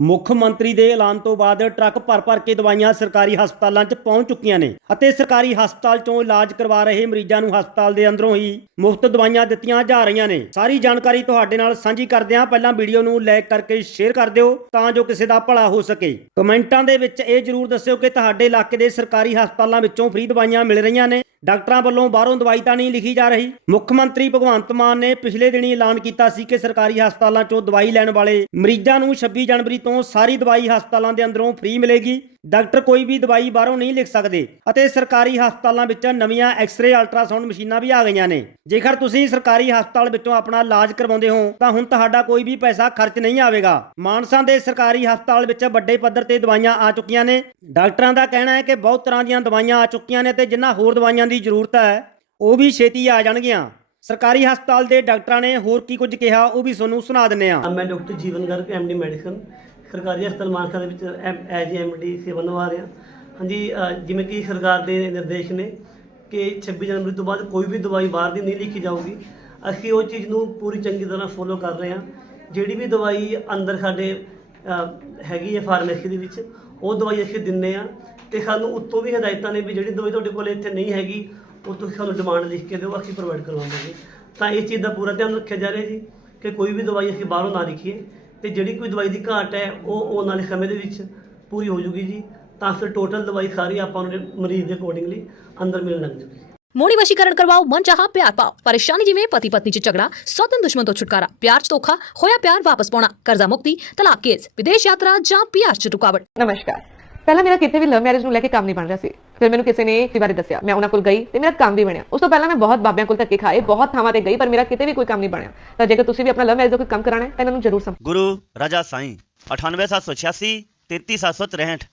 ਮੁੱਖ ਮੰਤਰੀ ਦੇ ਐਲਾਨ ਤੋਂ ਬਾਅਦ ਟਰੱਕ ਭਰ-ਭਰ ਕੇ ਦਵਾਈਆਂ ਸਰਕਾਰੀ ਹਸਪਤਾਲਾਂ 'ਚ ਪਹੁੰਚ ਚੁੱਕੀਆਂ ਨੇ ਅਤੇ ਸਰਕਾਰੀ ਹਸਪਤਾਲ 'ਚੋਂ ਇਲਾਜ ਕਰਵਾ ਰਹੇ ਮਰੀਜ਼ਾਂ ਨੂੰ ਹਸਪਤਾਲ ਦੇ ਅੰਦਰੋਂ ਹੀ ਮੁਫਤ ਦਵਾਈਆਂ ਦਿੱਤੀਆਂ ਜਾ ਰਹੀਆਂ ਨੇ। ਸਾਰੀ ਜਾਣਕਾਰੀ ਤੁਹਾਡੇ ਨਾਲ ਸਾਂਝੀ ਕਰਦੇ ਹਾਂ ਪਹਿਲਾਂ ਵੀਡੀਓ ਨੂੰ ਲਾਈਕ ਕਰਕੇ ਸ਼ੇਅਰ ਕਰ ਦਿਓ ਤਾਂ ਜੋ ਕਿਸੇ ਦਾ ਭਲਾ ਹੋ ਸਕੇ। ਕਮੈਂਟਾਂ ਦੇ ਵਿੱਚ ਇਹ ਜਰੂਰ ਦੱਸਿਓ ਕਿ ਤੁਹਾਡੇ ਇਲਾਕੇ ਦੇ ਸਰਕਾਰੀ ਹਸਪਤਾਲਾਂ ਵਿੱਚੋਂ ਫ੍ਰੀ ਦਵਾਈਆਂ ਮਿਲ ਰਹੀਆਂ ਨੇ ਡਾਕਟਰਾਂ ਵੱਲੋਂ ਬਾਹਰੋਂ ਦਵਾਈ ਤਾਂ ਨਹੀਂ ਲਿਖੀ ਜਾ ਰਹੀ। ਮੁੱਖ ਮੰਤਰੀ ਭਗਵੰਤ ਮਾਨ ਨੇ ਪਿਛਲੇ ਦਿਨੀ ਐਲਾਨ ਕੀਤਾ ਸੀ ਕਿ ਸਰਕਾਰੀ ਹਸਪਤਾਲਾਂ 'ਚੋਂ ਦਵਾਈ ਲੈਣ ਵਾਲੇ ਮਰੀਜ਼ਾਂ ਨੂੰ 26 ਜਨਵਰੀ ਤੋਂ ਸਾਰੀ ਦਵਾਈ ਹਸਪਤਾਲਾਂ ਦੇ ਅੰਦਰੋਂ ਫ੍ਰੀ ਮਿਲੇਗੀ। ਡਾਕਟਰ ਕੋਈ ਵੀ ਦਵਾਈ ਬਾਹਰੋਂ ਨਹੀਂ ਲਿਖ ਸਕਦੇ ਅਤੇ ਸਰਕਾਰੀ ਹਸਪਤਾਲਾਂ ਵਿੱਚ ਨਵੀਆਂ ਐਕਸ-ਰੇ ਅਲਟਰਾਸਾਊਂਡ ਮਸ਼ੀਨਾਂ ਵੀ ਆ ਗਈਆਂ ਨੇ। ਜੇਕਰ ਤੁਸੀਂ ਸਰਕਾਰੀ ਹਸਪਤਾਲ ਵਿੱਚੋਂ ਆਪਣਾ ਇਲਾਜ ਕਰਵਾਉਂਦੇ ਹੋ, ਤਾਂ ਹੁਣ ਤੁਹਾਡਾ ਕੋਈ ਵੀ ਪੈਸਾ ਖਰਚ ਨਹੀਂ ਆਵੇਗਾ। ਮਾਨਸਾ ਦੇ ਸਰਕਾਰੀ ਹਸਪਤਾਲ ਵਿੱਚ ਵੱਡੇ ਪੱਧਰ ਤੇ ਦਵਾਈਆਂ ਆ ਚੁੱਕੀਆਂ ਨੇ। ਡਾਕਟਰਾਂ ਦਾ ਕਹਿਣਾ ਹੈ ਕਿ ਬਹੁਤ ਤਰ੍ਹਾਂ ਦੀਆਂ ਦਵਾਈਆਂ ਆ ਚੁੱਕੀਆਂ ਨੇ ਤੇ ਜਿਨ੍ਹਾਂ ਹੋਰ ਦਵਾਈਆਂ ਦੀ ਜ਼ਰੂਰਤ ਹੈ, ਉਹ ਵੀ ਛੇਤੀ ਆ ਜਾਣਗੀਆਂ। ਸਰਕਾਰੀ ਹਸਪਤਾਲ ਦੇ ਡਾਕਟਰਾਂ ਨੇ ਹੋਰ ਕੀ ਕੁਝ ਕਿਹਾ, ਉਹ ਵੀ ਤੁਹਾਨੂੰ ਸੁਣਾ ਦਿੰਨੇ ਆ ਮੈਂ doctor Jeevan Garg MD medicine ਸਰਕਾਰੀ ਹਸਪਤਾਲ ਮਾਨਸਾ ਦੇ ਵਿੱਚ ਐਜ ਐਮਡੀ ਸੇਵਾ ਨਿਭਾ ਰਹੇ। ਹਾਂ ਹਾਂਜੀ ਜਿਵੇਂ ਕਿ ਸਰਕਾਰ ਦੇ ਨਿਰਦੇਸ਼ ਨੇ ਕਿ 26 ਜਨਵਰੀ ਤੋਂ ਬਾਅਦ ਕੋਈ ਵੀ ਦਵਾਈ ਬਾਹਰ ਦੀ ਨਹੀਂ ਲਿਖੀ ਜਾਊਗੀ। ਅਸੀਂ ਉਹ ਚੀਜ਼ ਨੂੰ ਪੂਰੀ ਚੰਗੀ ਤਰ੍ਹਾਂ ਫੋਲੋ ਕਰ ਰਹੇ ਹਾਂ। ਜਿਹੜੀ ਵੀ ਦਵਾਈ ਅੰਦਰ ਸਾਡੇ ਹੈਗੀ ਹੈ ਫਾਰਮੇਸੀ ਦੇ ਵਿੱਚ, ਉਹ ਦਵਾਈ ਅਸੀਂ ਦਿੰਨੇ ਆ ਤੇ ਸਾਨੂੰ ਉੱਤੋਂ ਵੀ ਹਦਾਇਤਾਂ ਨੇ ਵੀ ਜਿਹੜੀ ਦਵਾਈ ਤੁਹਾਡੇ ਕੋਲ ਇੱਥੇ ਨਹੀਂ ਹੈਗੀ, ਉਹ ਤੁਸੀਂ ਸਾਨੂੰ ਡਿਮਾਂਡ ਲਿਖ ਕੇ ਦਿਓ, ਅਸੀਂ ਪ੍ਰੋਵਾਈਡ ਕਰਵਾਵਾਂਗੇ ਤਾਂ ਇਸ ਚੀਜ਼ ਦਾ ਪੂਰਾ ਧਿਆਨ ਰੱਖਿਆ ਜਾ ਰਿਹਾ ਜੀ, ਕਿ ਕੋਈ ਵੀ ਦਵਾਈ ਅਸੀਂ ਬਾਹਰੋਂ ਨਾ ਲਿਖੀਏ। ਤੇ ਜਿਹੜੀ ਕੋਈ ਦਵਾਈ ਦੀ ਘਾਟ ਹੈ ਉਹ ਆਉਣ ਵਾਲੇ ਸਮੇਂ ਦੇ ਵਿੱਚ ਪੂਰੀ ਹੋ ਜੂਗੀ ਜੀ। ਤਾਂ ਫਿਰ ਟੋਟਲ ਦਵਾਈ ਸਾਰੀ ਆਪਾਂ ਨੂੰ ਮਰੀਜ਼ ਦੇ ਅਕੋਰਡਿੰਗਲੀ ਅੰਦਰ ਮਿਲਣ ਲੱਗ ਜੂਗੀ। ਮੋੜੀ ਵਸ਼ੀਕਰਨ ਕਰਵਾਓ ਮਨ ਚਾਹਾ ਪਿਆਰ ਪਾਓ। ਪਰੇਸ਼ਾਨੀ ਜਿਵੇਂ ਪਤੀ ਪਤਨੀ ਚ ਝਗੜਾ ਸੌਤਨ ਦੁਸ਼ਮਣ ਤੋਂ ਛੁਟਕਾਰਾ ਪਿਆਰ ਚ ਧੋਖਾ ਹੋਇਆ ਪਿਆਰ ਵਾਪਸ ਪਾਉਣਾ ਕਰਜ਼ਾ ਮੁਕਤੀ ਤਲਾਕ ਕੇਸ ਵਿਦੇਸ਼ ਯਾਤਰਾ ਜਾਂ ਪਿਆਰ ਚ ਰੁਕਾਵਟ। ਨਮਸਕਾਰ। ਪਹਿਲਾਂ ਮੇਰਾ ਕਿਤੇ ਵੀ ਲਵ ਮੈਰਿਜ ਨੂੰ ਲੈ ਕੇ ਕੰਮ ਨਹੀਂ ਬਣ ਰਿਹਾ ਸੀ। ਫਿਰ ਮੈਨੂੰ ਕਿਸੇ ਨੇ ਇਸ ਬਾਰੇ ਦੱਸਿਆ। ਮੈਂ ਉਹਨਾਂ ਕੋਲ ਗਈ ਤੇ ਮੇਰਾ ਕੰਮ ਵੀ ਬਣਿਆ। ਉਸ ਤੋਂ ਪਹਿਲਾਂ ਮੈਂ ਬਹੁਤ ਬਾਬਿਆਂ ਕੋਲ ਧੱਕੇ ਖਾਏ, ਬਹੁਤ ਥਾਵਾਂ ਤੇ ਗਈ, ਪਰ ਮੇਰਾ ਕਿਤੇ ਵੀ ਕੋਈ ਕੰਮ ਨਹੀਂ ਬਣਿਆ। ਤਾਂ ਜੇਕਰ ਤੁਸੀਂ ਵੀ ਆਪਣਾ ਲਵ ਮੈਰਿਜ ਦਾ ਕੋਈ ਕੰਮ ਕਰਾਣਾ ਹੈ, ਤਾਂ ਇਹਨਾਂ ਨੂੰ ਜ਼ਰੂਰ ਸੰਪਰਕ ਗੁਰੂ ਰਾਜਾ ਸਾਈਂ 98786 33763